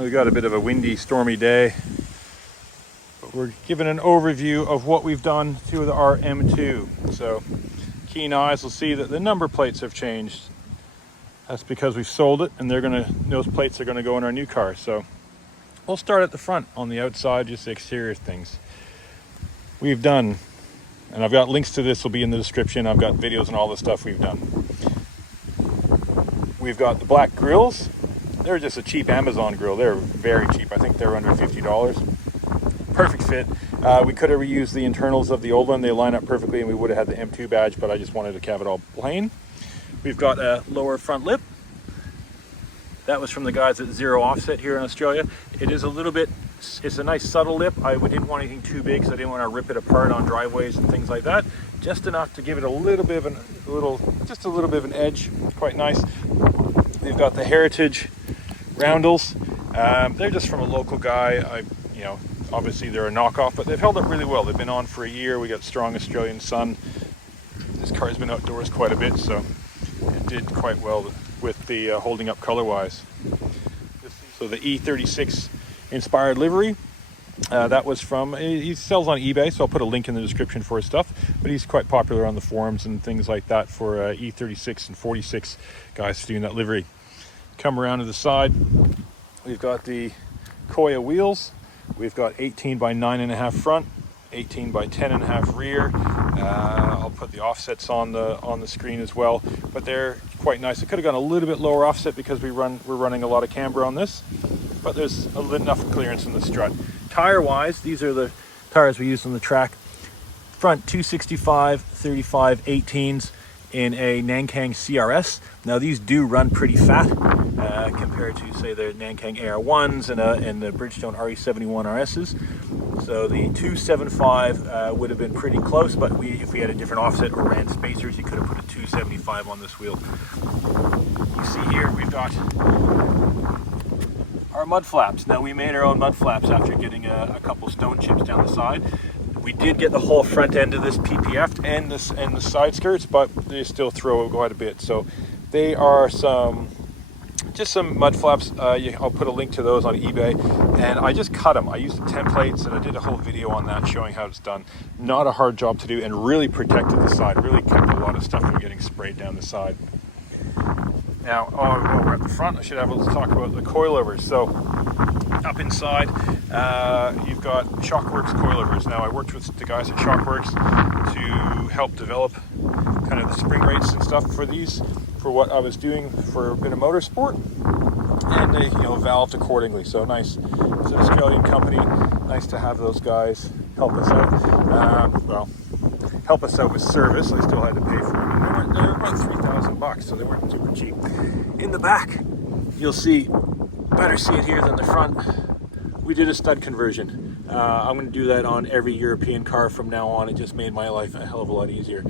We got a bit of a windy, stormy day, but we're giving an overview of what we've done to our M2. So keen eyes will see that the number plates have changed. That's because we've sold it, and those plates are gonna go in our new car. So we'll start at the front on the outside, just the exterior things. We've done, and I've got links to this will be in the description. I've got videos and all the stuff we've done. We've got the black grills. They're just a cheap Amazon grill. They're very cheap. I think they're under $50. Perfect fit. We could have reused the internals of the old one. They line up perfectly, and we would have had the M2 badge, but I just wanted to have it all plain. We've got a lower front lip. That was from the guys at Zero Offset here in Australia. It is a little bit, it's a nice subtle lip. I didn't want anything too big, so I didn't want to rip it apart on driveways and things like that. Just enough to give it a little bit of an edge. Quite nice. We've got the Heritage roundels. They're just from a local guy. Obviously they're a knockoff, but they've held up really well. They've been on for a year. We got strong Australian sun. This car's been outdoors quite a bit, so it did quite well with the holding up color wise. So the E36 inspired livery, that was from, he sells on eBay, so I'll put a link in the description for his stuff, but he's quite popular on the forums and things like that for E36 and 46 guys doing that livery. Come around to the side, we've got the Koya wheels. We've got 18 by 9.5 front, 18 by 10.5 rear. I'll put the offsets on the screen as well, but they're quite nice. I could have gone a little bit lower offset because we're running a lot of camber on this, but there's enough clearance in the strut. Tire wise, these are the tires we used on the track. Front 265 35 18s in a Nankang CRS. Now these do run pretty fat compared to, say, the Nankang AR1s and the Bridgestone RE71 RSs. So the 275 would have been pretty close, but if we had a different offset or ran spacers, you could have put a 275 on this wheel. You see here we've got our mud flaps. Now we made our own mud flaps after getting a couple stone chips down the side. We did get the whole front end of this PPF'd and the side skirts, but they still throw quite a bit. So they are just some mud flaps. I'll put a link to those on eBay, and I just cut them. I used the templates, and I did a whole video on that showing how it's done. Not a hard job to do, and really protected the side. Really kept a lot of stuff from getting sprayed down the side. Now, while we're at the front, I should have let's talk about the coilovers. So up inside, you've got Shockworks coilovers. Now I worked with the guys at Shockworks to help develop kind of the spring rates and stuff for these, for what I was doing for a bit of motorsport, and they valved accordingly. So nice. It's an Australian company. Nice to have those guys help us out. Help us out with service. I still had to pay for them. They're about $3,000, so they weren't super cheap. In the back, you'll see, better see it here than the front. We did a stud conversion. I'm going to do that on every European car from now on. It just made my life a hell of a lot easier.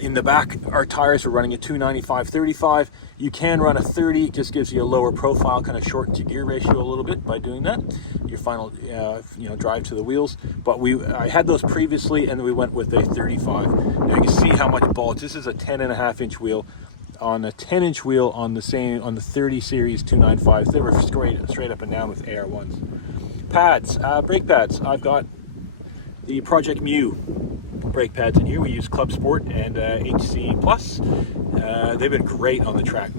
In the back, our tires are running a 295/35. You can run a 30. It just gives you a lower profile, kind of shortens your gear ratio a little bit by doing that. Your final, drive to the wheels. But I had those previously, and we went with a 35. Now you can see how much bulge. This is a 10.5-inch wheel. On a 10-inch wheel on the 30 series 295s, they were straight up and down with AR1s. Pads, brake pads. I've got the Project Mu brake pads in here. We use Club Sport and HC Plus. They've been great on the track.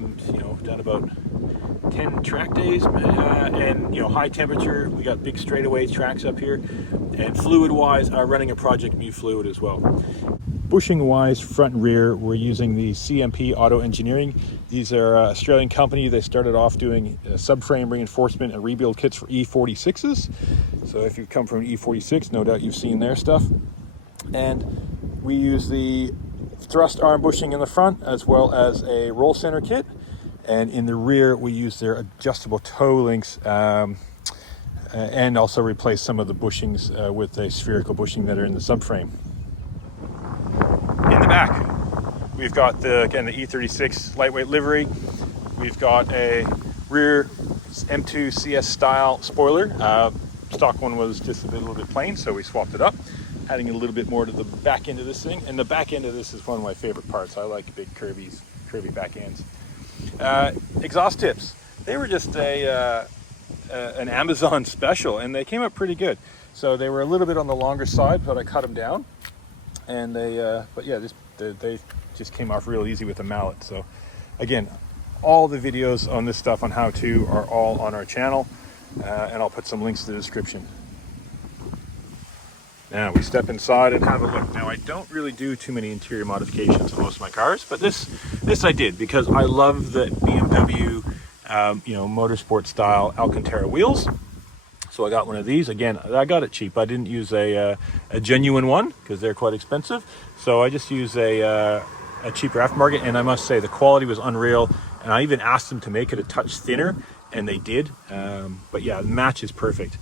Done about 10 track days, and high temperature. We got big straightaway tracks up here, and fluid wise, running a Project Mu fluid as well. Bushing wise, front and rear, we're using the CMP Auto Engineering. These are an Australian company. They started off doing subframe reinforcement and rebuild kits for E46s. So if you come from an E46, no doubt you've seen their stuff. And we use the thrust arm bushing in the front, as well as a roll center kit. And in the rear, we use their adjustable toe links, and also replace some of the bushings with a spherical bushing that are in the subframe. In the back, we've got the E36 lightweight livery. We've got a rear M2 CS style spoiler. Stock one was just a little bit plain, so we swapped it up, adding a little bit more to the back end of this thing. And the back end of this is one of my favorite parts. I like big curvy back ends. Exhaust tips. They were just a an Amazon special, and they came out pretty good. So they were a little bit on the longer side, but I cut them down, and they just came off real easy with a mallet. So again, all the videos on this stuff on how to are all on our channel, and I'll put some links in the description. Now we step inside and have a look. Now I don't really do too many interior modifications on most of my cars, but this I did because I love the BMW motorsport style Alcantara wheels. So I got one of these. Again, I got it cheap. I didn't use a genuine one because they're quite expensive. So I just used a cheaper aftermarket, and I must say the quality was unreal. And I even asked them to make it a touch thinner, and they did. But yeah, the match is perfect.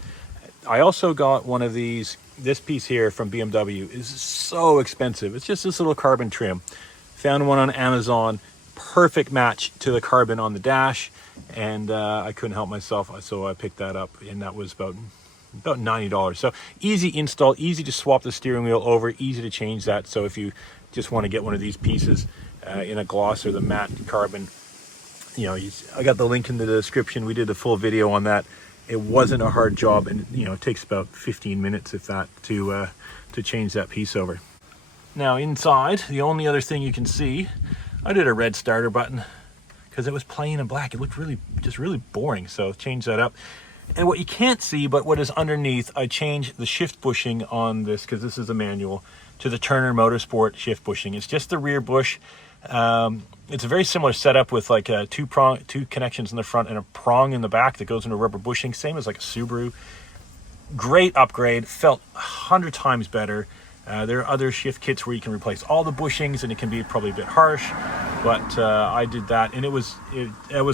I also got one of these. This piece here from BMW is so expensive. It's just this little carbon trim. Found one on Amazon. Perfect match to the carbon on the dash, and I couldn't help myself, so I picked that up, and that was about $90. So easy install, easy to swap the steering wheel over, easy to change that. So if you just want to get one of these pieces in a gloss or the matte carbon, I got the link in the description. We did a full video on that. It wasn't a hard job, and it takes about 15 minutes, if that, to change that piece over. Now inside, the only other thing you can see, I did a red starter button because it was plain and black. It looked really boring, so change that up. And what you can't see, but what is underneath, I changed the shift bushing on this, because this is a manual, to the Turner Motorsport shift bushing. It's just the rear bush. It's a very similar setup with like two connections in the front and a prong in the back that goes into rubber bushing, same as like a Subaru. Great upgrade, felt 100 times better. There are other shift kits where you can replace all the bushings, and it can be probably a bit harsh, but I did that, and it was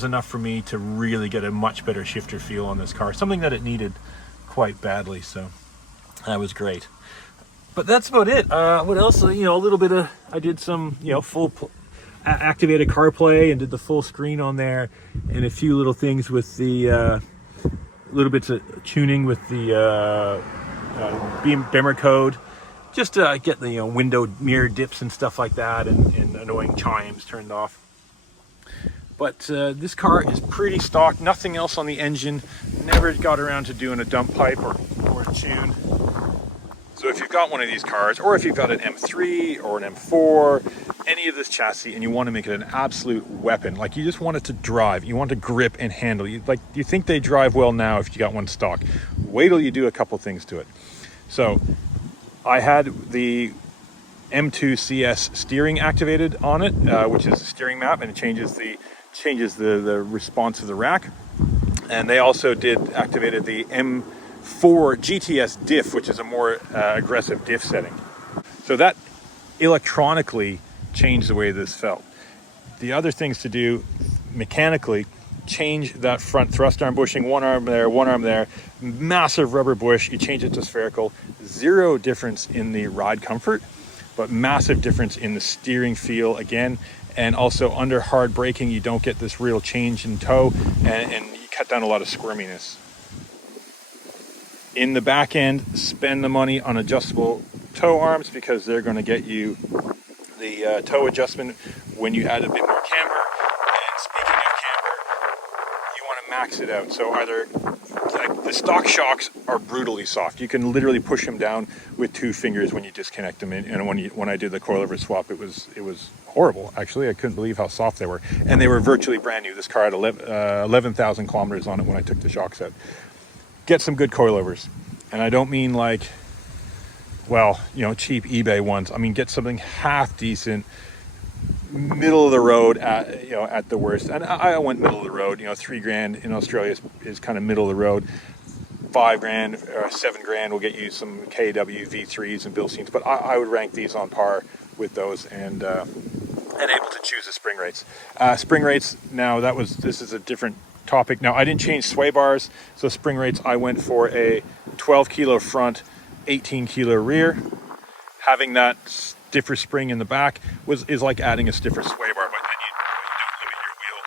enough for me to really get a much better shifter feel on this car, something that it needed quite badly. So that was great. But that's about it. What else? A little bit of, I did some full activated CarPlay and did the full screen on there, and a few little things with the little bits of tuning with the Bimmer code, just to get the window mirror dips and stuff like that, and annoying chimes turned off. But this car is pretty stock, nothing else on the engine. Never got around to doing a dump pipe or a tune. So if you've got one of these cars, or if you've got an M3 or an M4, any of this chassis, and you want to make it an absolute weapon, like you just want it to drive, you want to grip and handle, you think they drive well now if you got one stock. Wait till you do a couple things to it. So I had the M2 CS steering activated on it, which is a steering map, and it changes the response of the rack. And they also activated the M4 GTS diff, which is a more aggressive diff setting. So that electronically changed the way this felt. The other things to do mechanically, change that front thrust arm bushing, one arm there, massive rubber bush, you change it to spherical. Zero difference in the ride comfort, but massive difference in the steering feel again. And also under hard braking, you don't get this real change in tow, and you cut down a lot of squirminess. In the back end, spend the money on adjustable tow arms, because they're going to get you the tow adjustment when you add a bit more camber. And speaking of camber, you want to max it out. So either, like, the stock shocks are brutally soft. You can literally push them down with 2 fingers when you disconnect them. And when I did the coilover swap, it was horrible. Actually, I couldn't believe how soft they were, and they were virtually brand new. This car had 11,000 kilometers on it when I took the shocks out. Get some good coilovers, and I don't mean like, cheap eBay ones. I mean, get something half decent, middle of the road at the worst. And I went middle of the road. $3,000 in Australia is kind of middle of the road. $5,000 or $7,000 will get you some KW V3s and Bilsteins, but I would rank these on par with those, and able to choose the spring rates. Spring rates. Now this is a different topic. Now I didn't change sway bars, so spring rates I went for a 12 kilo front, 18 kilo rear. Having that stiffer spring in the back is like adding a stiffer sway bar, but then you don't limit your wheel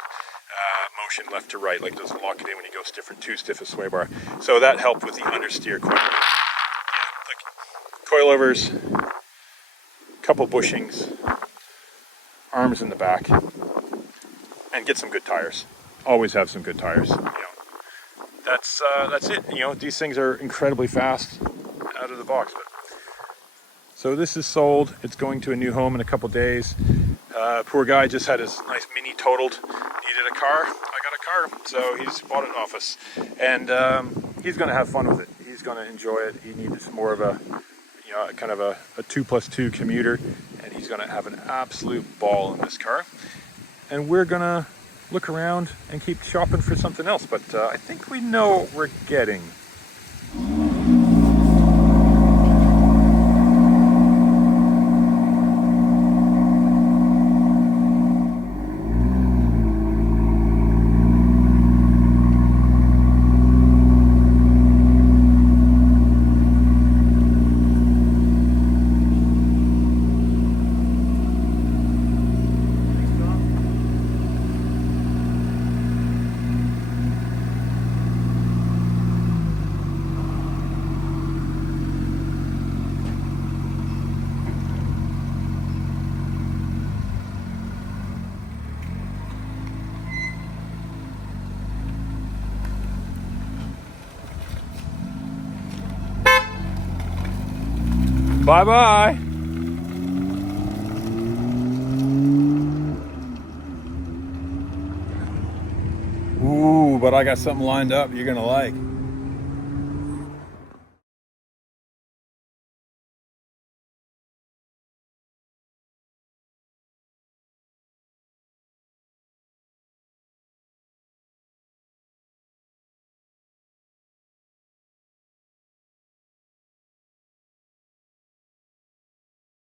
motion left to right, like doesn't lock it in when you go too stiff a sway bar. So that helped with the understeer coilovers. Coilovers, couple bushings, arms in the back, and get some good tires. Always have some good tires. that's it. You know, these things are incredibly fast out of the box. But so this is sold. It's going to a new home in a couple days. Poor guy just had his nice Mini totaled. Needed a car. I got a car, so he just bought it off us, and he's going to have fun with it. He's going to enjoy it. He needs more of a, you know, kind of a 2+2 commuter, and he's going to have an absolute ball in this car. And we're going to look around and keep shopping for something else, but I think we know what we're getting. Bye-bye. Ooh, but I got something lined up you're gonna like.